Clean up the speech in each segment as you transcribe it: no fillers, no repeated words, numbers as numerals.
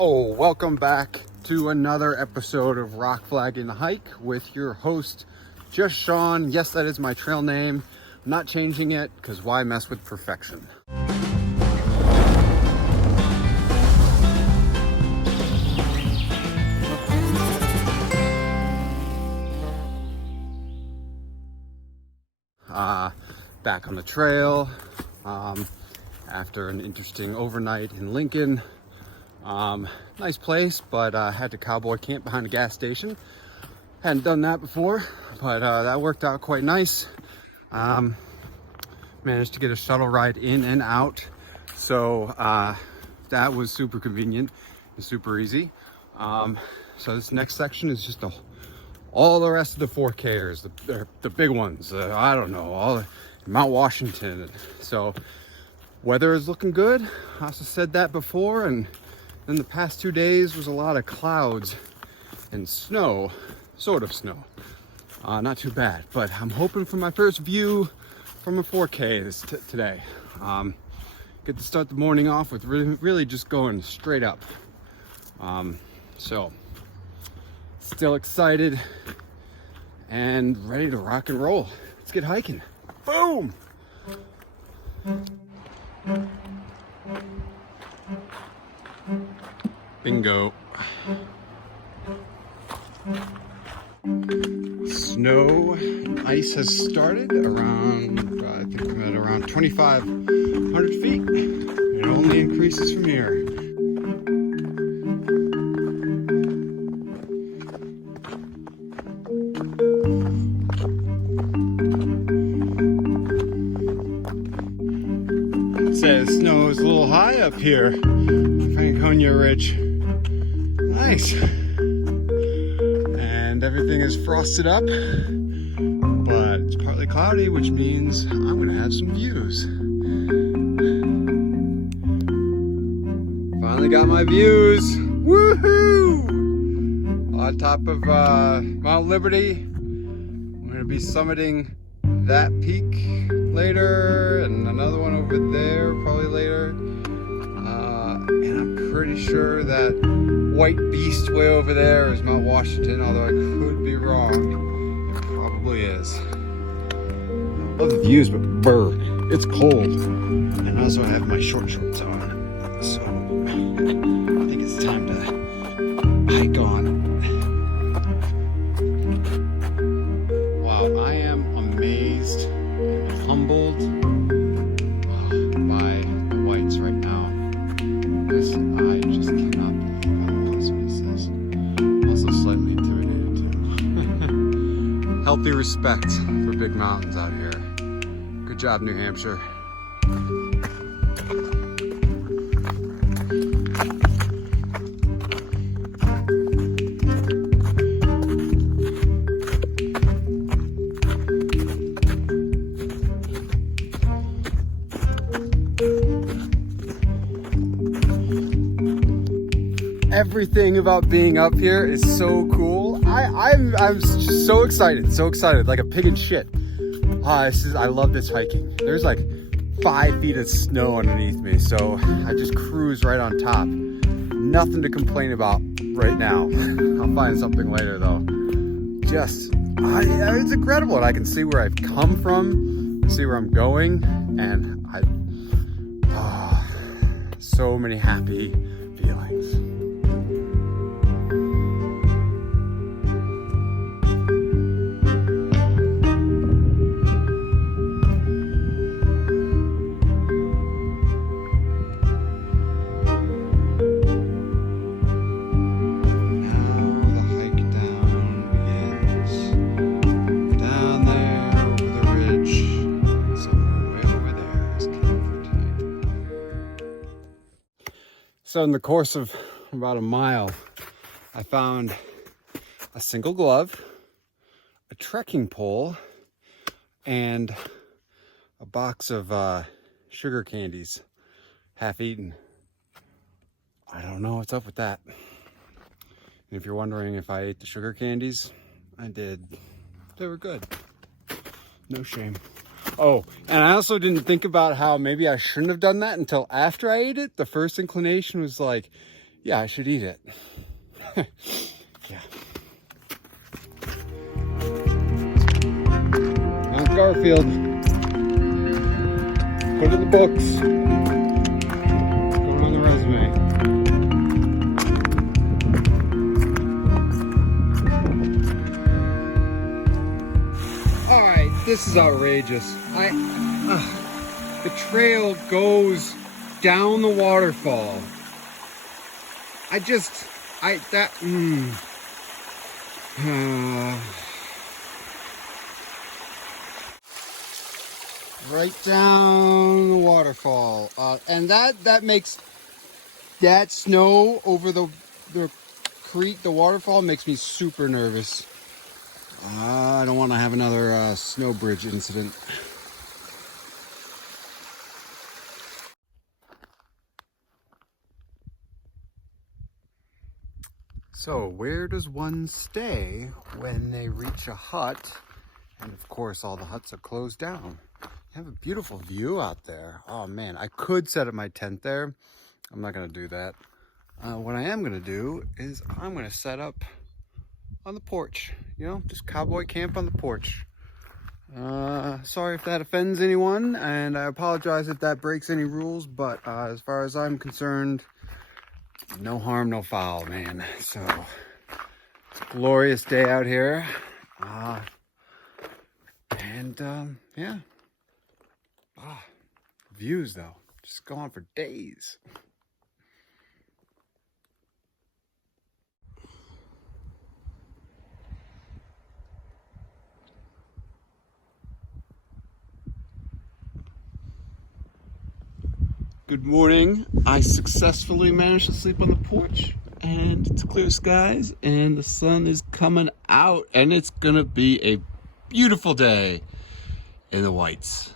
Oh, welcome back to another episode of Rock Flagging the Hike with your host, Just Sean. Yes, that is my trail name. I'm not changing it because why mess with perfection? Back on the trail after an interesting overnight in Lincoln. Nice place, but had to cowboy camp behind a gas station. Hadn't done that before, but that worked out quite nice. Managed to get a shuttle ride in and out, so that was super convenient and super easy. So this next section is just all the rest of the 4Kers, the big ones. I don't know, all Mount Washington. So weather is looking good. I also said that before, and then the past 2 days was a lot of clouds and snow, sort of snow. Not too bad, but I'm hoping for my first view from a 4K today. Get to start the morning off with really just going straight up. So still excited and ready to rock and roll. Let's get hiking. Boom! Bingo. Snow and ice has started around, I think I'm at around 2,500 feet. It only increases from here. It says snow is a little high up here, Franconia Ridge. Nice. And everything is frosted up, but it's partly cloudy, which means I'm gonna have some views. Finally got my views. Woohoo! On top of Mount Liberty. I'm gonna be summiting that peak later, and another one over there probably later. And I'm pretty sure that white beast way over there is Mount Washington, although I could be wrong. It probably is. I love the views, but brr, it's cold. And also I have my short shorts on, so I think it's time to hike on. Wow, I am amazed and humbled by the whites right now. I just cannot believe how awesome this is. Also slightly intimidated too. Healthy respect for big mountains out here. Good job, New Hampshire. Everything about being up here is so cool. I'm just so excited, like a pig in shit. I love this hiking. There's like 5 feet of snow underneath me, so I just cruise right on top. Nothing to complain about right now. I'll find something later though. It's incredible, and I can see where I've come from, see where I'm going, and so many happy feelings. So in the course of about a mile, I found a single glove, a trekking pole, and a box of sugar candies, half eaten. I don't know what's up with that. And if you're wondering if I ate the sugar candies, I did. They were good. No shame. Oh, and I also didn't think about how maybe I shouldn't have done that until after I ate it. The first inclination was like, yeah, I should eat it. Yeah. Mount Garfield. Put it in the books. Going on the resume. All right, this is outrageous. The trail goes down the waterfall. Right down the waterfall, and that makes that snow over the creek, the waterfall, makes me super nervous. I don't want to have another snow bridge incident. So where does one stay when they reach a hut? And of course, all the huts are closed down. You have a beautiful view out there. Oh man, I could set up my tent there. I'm not gonna do that. What I am gonna do is I'm gonna set up on the porch. You know, just cowboy camp on the porch. Sorry if that offends anyone, and I apologize if that breaks any rules, but as far as I'm concerned, no harm, no foul, man. So, it's a glorious day out here. Yeah. Views, though. Just go on for days. Good morning. I successfully managed to sleep on the porch, and it's clear skies, and the sun is coming out, and it's gonna be a beautiful day in the whites.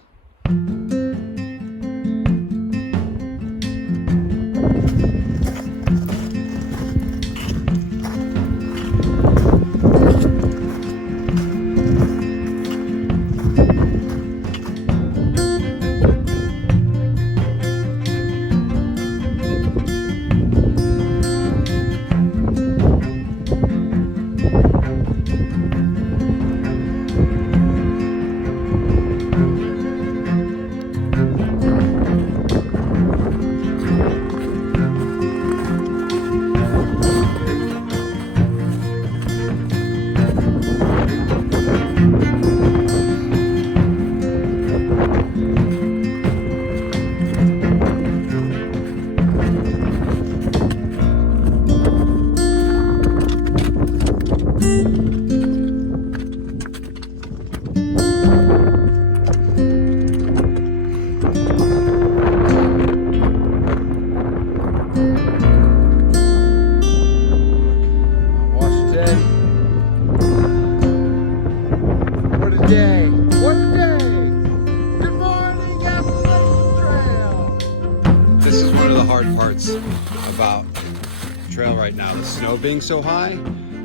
About the trail right now, the snow being so high,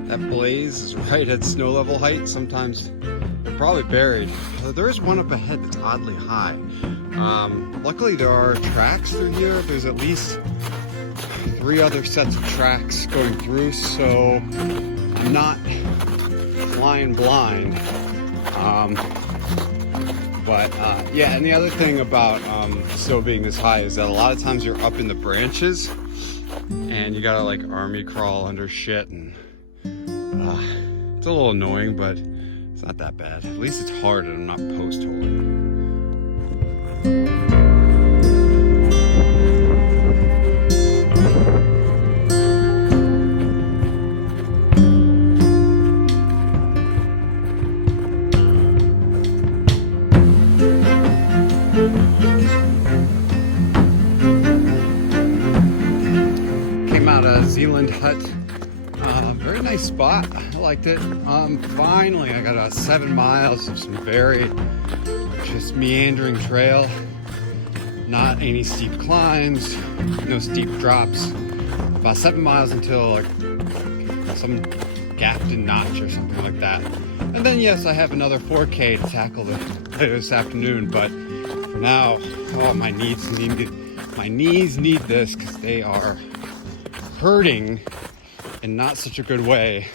that blaze is right at snow level height. Sometimes they're probably buried. There is one up ahead that's oddly high. Luckily there are tracks through here. There's at least 3 other sets of tracks going through, so I'm not flying blind. Yeah, and the other thing about snow being this high is that a lot of times you're up in the branches and you gotta like army crawl under shit, and it's a little annoying, but it's not that bad. At least it's hard and I'm not post holing. Zealand hut, very nice spot. I liked it. Finally, I got 7 miles of some very just meandering trail. Not any steep climbs, no steep drops. About 7 miles until like some gapped in notch or something like that. And then yes, I have another 4K to tackle later this afternoon. But for now, oh, my knees need this because they are hurting in not such a good way.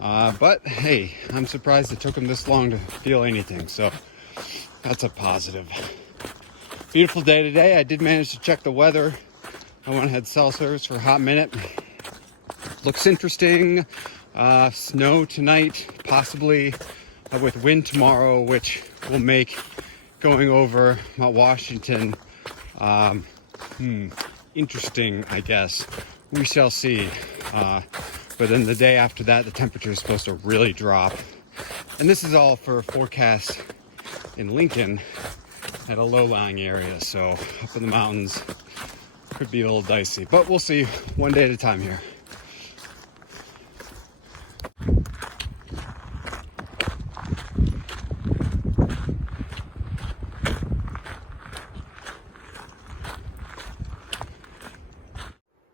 But hey, I'm surprised it took them this long to feel anything, so that's a positive. Beautiful day today. I did manage to check the weather. I went ahead cell service for a hot minute. Looks interesting. Snow tonight, possibly with wind tomorrow, which will make going over Mount Washington interesting, I guess. We shall see. But then the day after that, the temperature is supposed to really drop. And this is all for a forecast in Lincoln at a low-lying area. So up in the mountains, could be a little dicey. But we'll see, one day at a time here.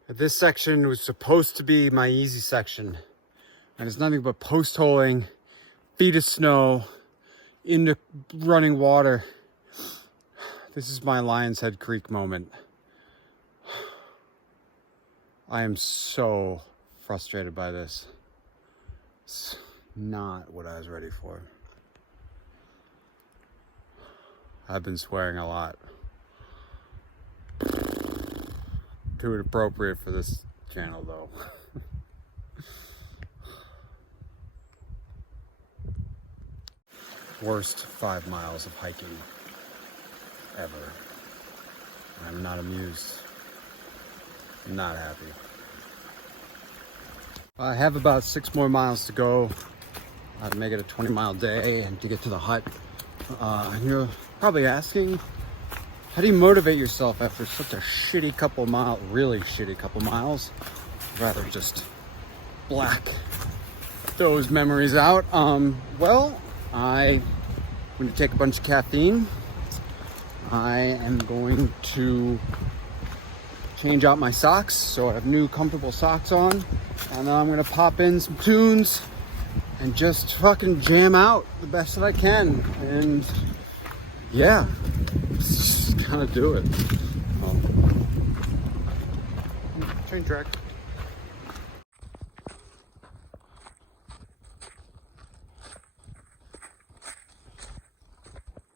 This section was supposed to be my easy section, and it's nothing but post holing, feet of snow, into running water. This is my Lion's Head Creek moment. I am so frustrated by this. It's not what I was ready for. I've been swearing a lot. Too inappropriate for this channel though. Worst 5 miles of hiking ever. I'm not amused. I'm not happy. I have about 6 more miles to go. I'd make it a 20-mile day and to get to the hut. And you're probably asking, how do you motivate yourself after such a shitty couple miles, really shitty couple miles? I'd rather just black those memories out. Well, I'm going to take a bunch of caffeine. I am going to change out my socks so I have new comfortable socks on. And then I'm going to pop in some tunes and just fucking jam out the best that I can. And yeah. Kind of do it. Train track.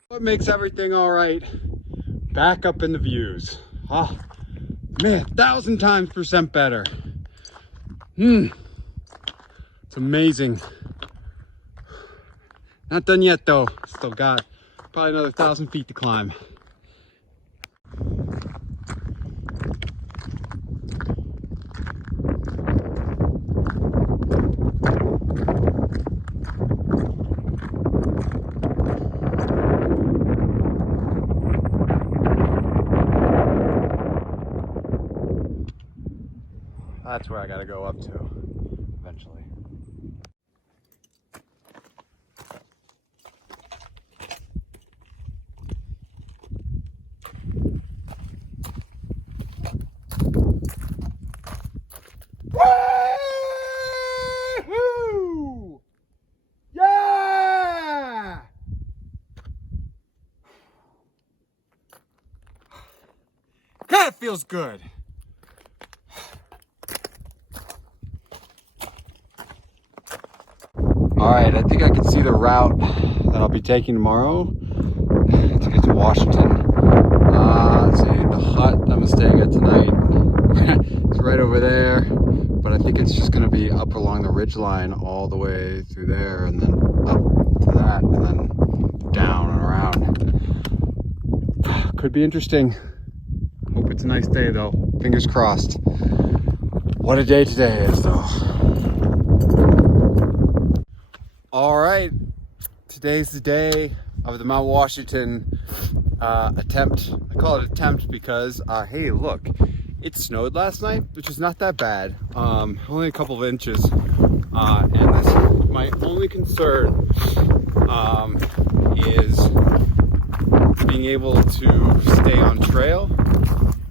What makes everything all right? Back up in the views. Oh man, 1,000 times % better. It's amazing. Not done yet though. Still got probably another 1,000 feet to climb. That's where I gotta go up to eventually. Woo-hoo! Yeah! God, it feels good. All right, I think I can see the route that I'll be taking tomorrow to get to Washington. Let's see, the hut I'm staying at tonight, it's right over there, but I think it's just gonna be up along the ridge line all the way through there and then up to that and then down and around. Could be interesting. Hope it's a nice day though, fingers crossed. What a day today is though. All right, today's the day of the Mount Washington attempt. I call it attempt because, hey, look, it snowed last night, which is not that bad. Only a couple of inches. And my only concern is being able to stay on trail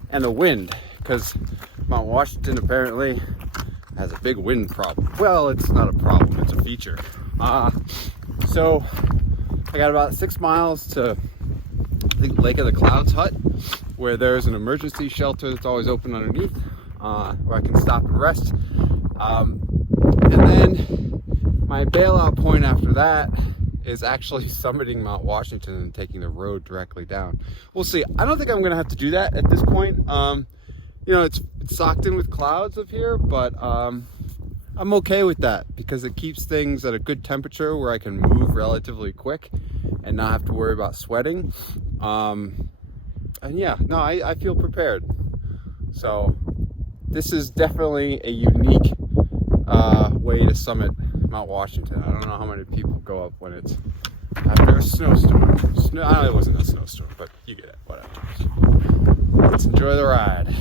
and the wind, because Mount Washington apparently has a big wind problem. Well, it's not a problem, it's a feature. So I got about 6 miles to the Lake of the Clouds hut, where there's an emergency shelter that's always open underneath. where I can stop and rest. And then my bailout point after that is actually summiting Mount Washington and taking the road directly down. We'll see. I don't think I'm gonna have to do that at this point. You know, it's socked in with clouds up here, but I'm okay with that because it keeps things at a good temperature where I can move relatively quick and not have to worry about sweating. And yeah, no, I feel prepared. So this is definitely a unique way to summit Mount Washington. I don't know how many people go up when it's after a snowstorm. I know it wasn't a snowstorm, but you get it, whatever. Let's enjoy the ride.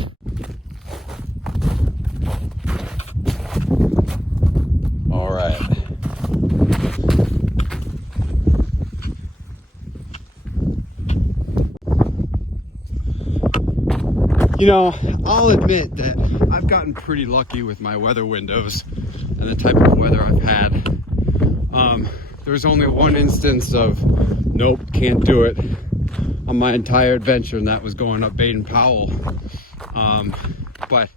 All right. You know, I'll admit that I've gotten pretty lucky with my weather windows and the type of weather I've had. There's only one instance of nope, can't do it on my entire adventure, and that was going up Baden-Powell. But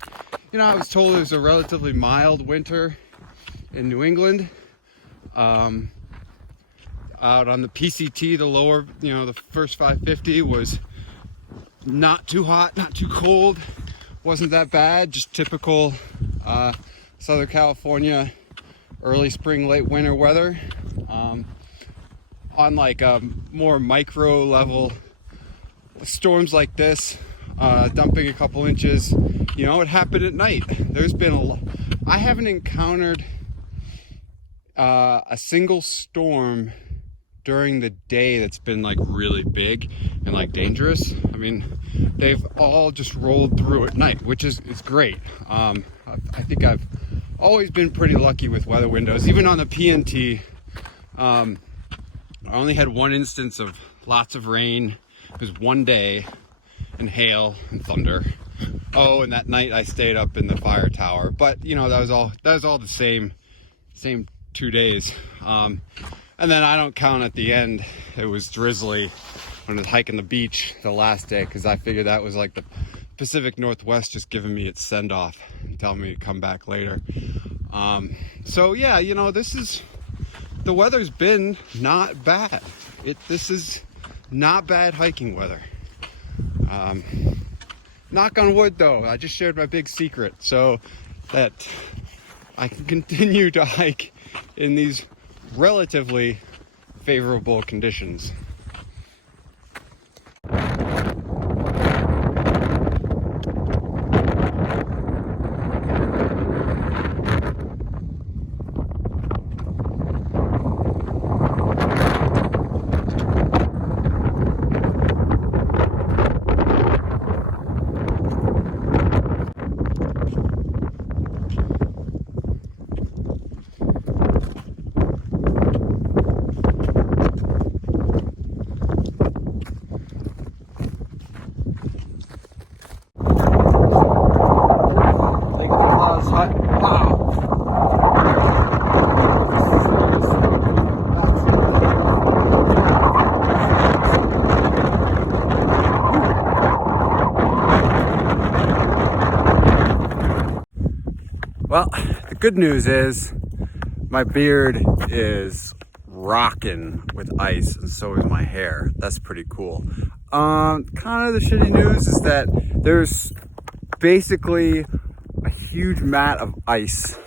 you know, I was told it was a relatively mild winter in New England. Out on the PCT, the lower, you know, the first 550 was not too hot, not too cold, wasn't that bad, just typical Southern California early spring, late winter weather. On like a more micro level, storms like this, dumping a couple inches, you know, it happened at night. There's been a lot. I haven't encountered a single storm during the day that's been like really big and like dangerous. I mean, they've all just rolled through at night, which is great. I think I've always been pretty lucky with weather windows. Even on the PNT, I only had one instance of lots of rain. It was one day, and hail and thunder. Oh, and that night I stayed up in the fire tower. But you know, that was all the same 2 days. And then I don't count at the end. It was drizzly when I was hiking the beach the last day, because I figured that was like the Pacific Northwest just giving me its send off and telling me to come back later. So yeah, you know, the weather's been not bad. This is not bad hiking weather. Knock on wood though, I just shared my big secret so that I can continue to hike in these relatively favorable conditions. Well, the good news is my beard is rocking with ice, and so is my hair. That's pretty cool. Kind of the shitty news is that there's basically a huge mat of ice,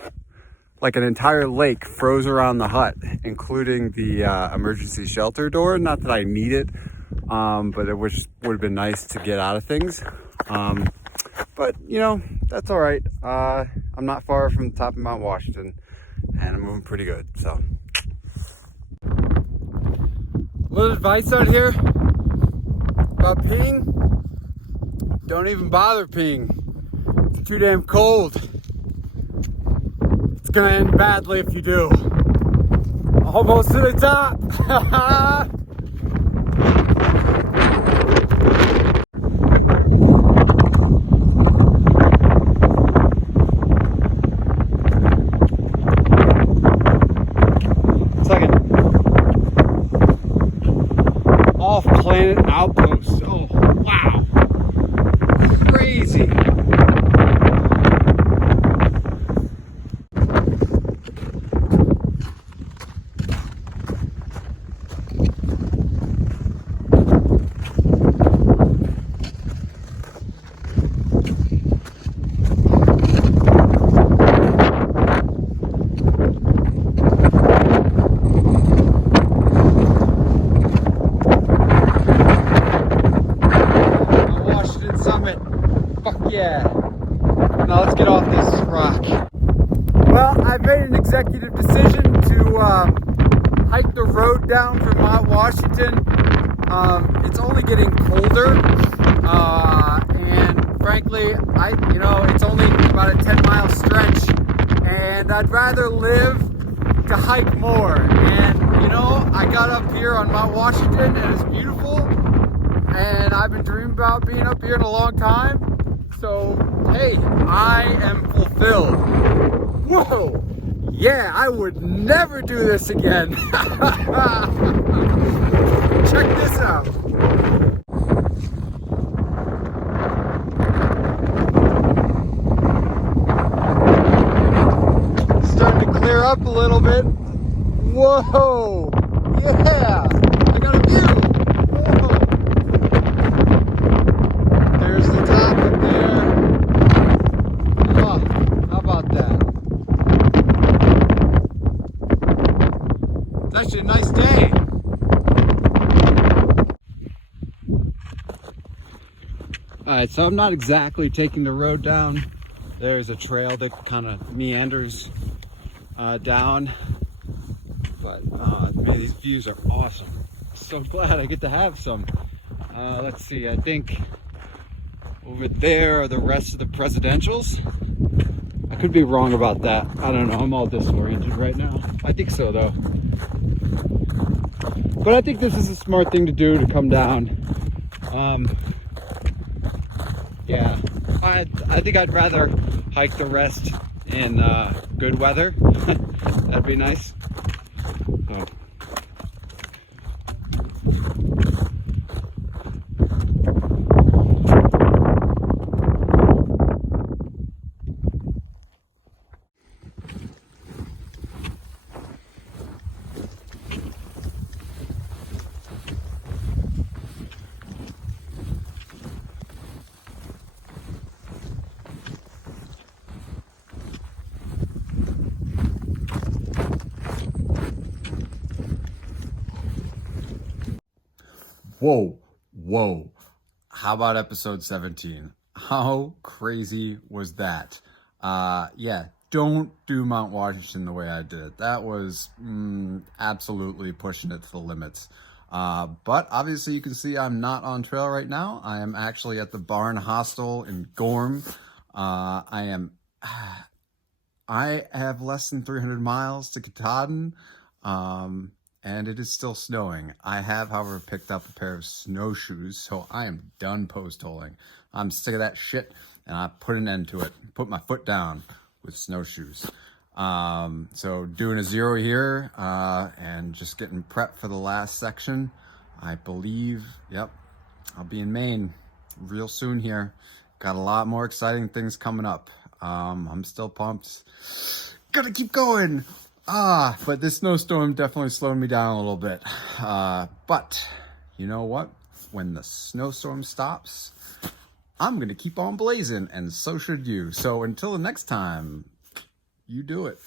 like an entire lake froze around the hut, including the emergency shelter door. Not that I need it, but it would have been nice to get out of things. But you know, that's all right. I'm not far from the top of Mount Washington, and I'm moving pretty good. So, a little advice out here about peeing: don't even bother peeing. It's too damn cold. It's gonna end badly if you do. Almost to the top. Off-planet outpost. Oh, wow. Crazy. get off this rock. Well, I've made an executive decision to hike the road down from Mount Washington. It's only getting colder, and frankly, it's only about a 10-mile stretch, and I'd rather live to hike more. And I got up here on Mount Washington, and it's beautiful, and I've been dreaming about being up here in a long time. So hey, I am fulfilled. Whoa! Yeah, I would never do this again. Check this out. Starting to clear up a little bit. Whoa! Yeah! I got a view! Whoa! There's the top up there. Oh, how about that? It's actually a nice day. Alright, so I'm not exactly taking the road down. There's a trail that kind of meanders down. But man, these views are awesome. So glad I get to have some. Let's see, I think over there are the rest of the presidentials. I could be wrong about that. I don't know, I'm all disoriented right now. I think so though. But I think this is a smart thing to do, to come down. Yeah, I think I'd rather hike the rest in good weather. That'd be nice. So. Whoa. How about episode 17? How crazy was that? Yeah, don't do Mount Washington the way I did it. That was absolutely pushing it to the limits. But obviously you can see I'm not on trail right now. I am actually at the Barn Hostel in Gorham. I have less than 300 miles to Katahdin. And it is still snowing. I have, however, picked up a pair of snowshoes, so I am done post-holing. I'm sick of that shit, and I put an end to it. Put my foot down with snowshoes. So doing a 0 here, and just getting prepped for the last section. I believe, yep, I'll be in Maine real soon here. Got a lot more exciting things coming up. I'm still pumped. Gotta keep going. But this snowstorm definitely slowed me down a little bit. But you know what? When the snowstorm stops, I'm gonna keep on blazing, and so should you. So until the next time, you do it.